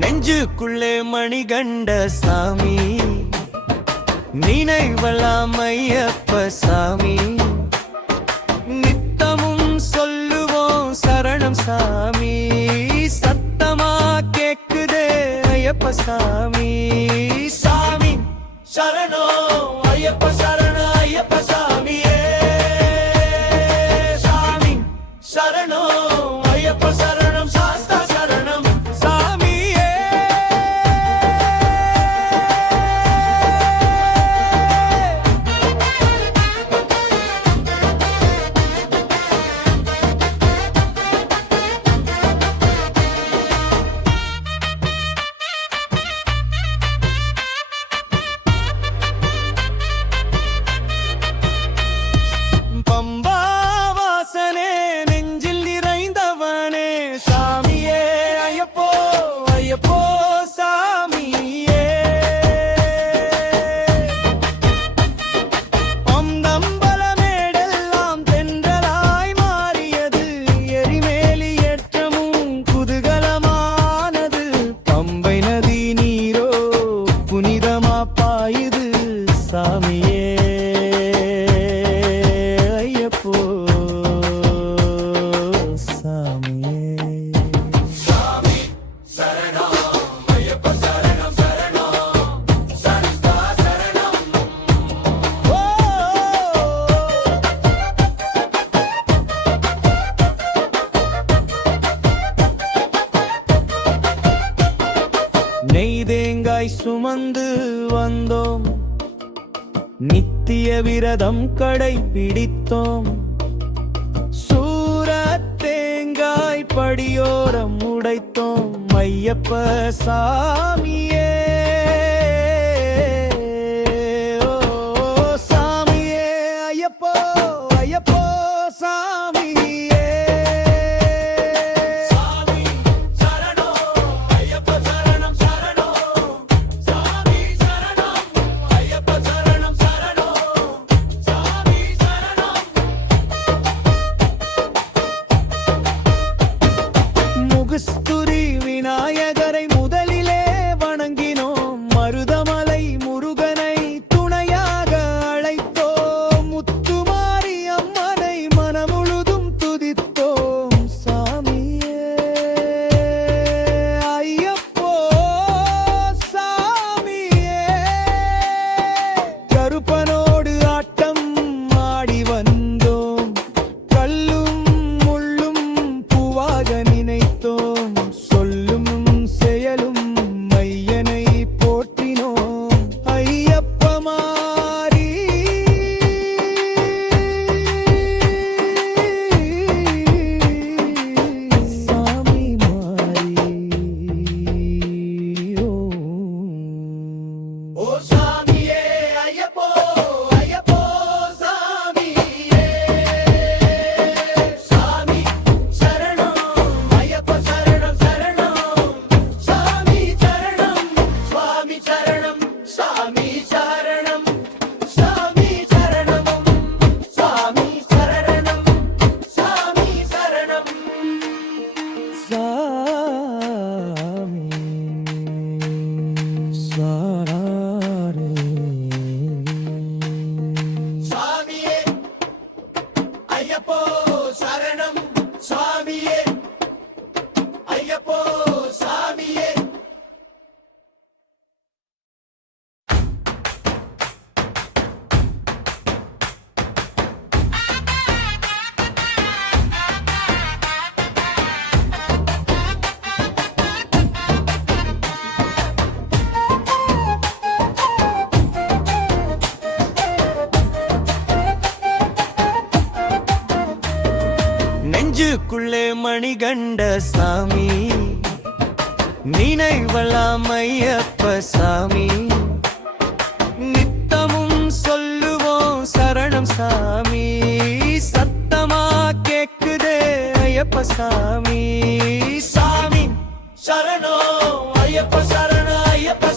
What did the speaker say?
நெஞ்சுக்குள்ளே மணிகண்ட சாமி நினைவலாம் ஐயப்ப சாமி நித்தமும் சொல்லுவோம் சரணம் சாமி சத்தமா கேக்குதே ஐயப்ப சாமி புனிதமா பாயுது சாமியே. ஐயப்போ சாமியே. நெய்தேங்காய் சுமந்து வந்தோம். நித்திய விரதம் கடைபிடித்தோம். சூரத் தேங்காய் படியோரம் உடைத்தோம். ஐயப்ப சாமியே. சரணம் சாமி சரணம் சாமி சரணம் சாமி சரணம். சாமி சரணம் சாமியே ஐயப்போ சரணம். வீட்டுக்குள்ளே மணிகண்ட சாமி. நினைவலாம் ஐயப்ப சாமி. நித்தமும் சொல்லுவோம் சரணம் சாமி. சத்தமா கேக்குதே ஐயப்ப சாமி. சாமி சரணோ ஐயப்ப சரண ஐயப்ப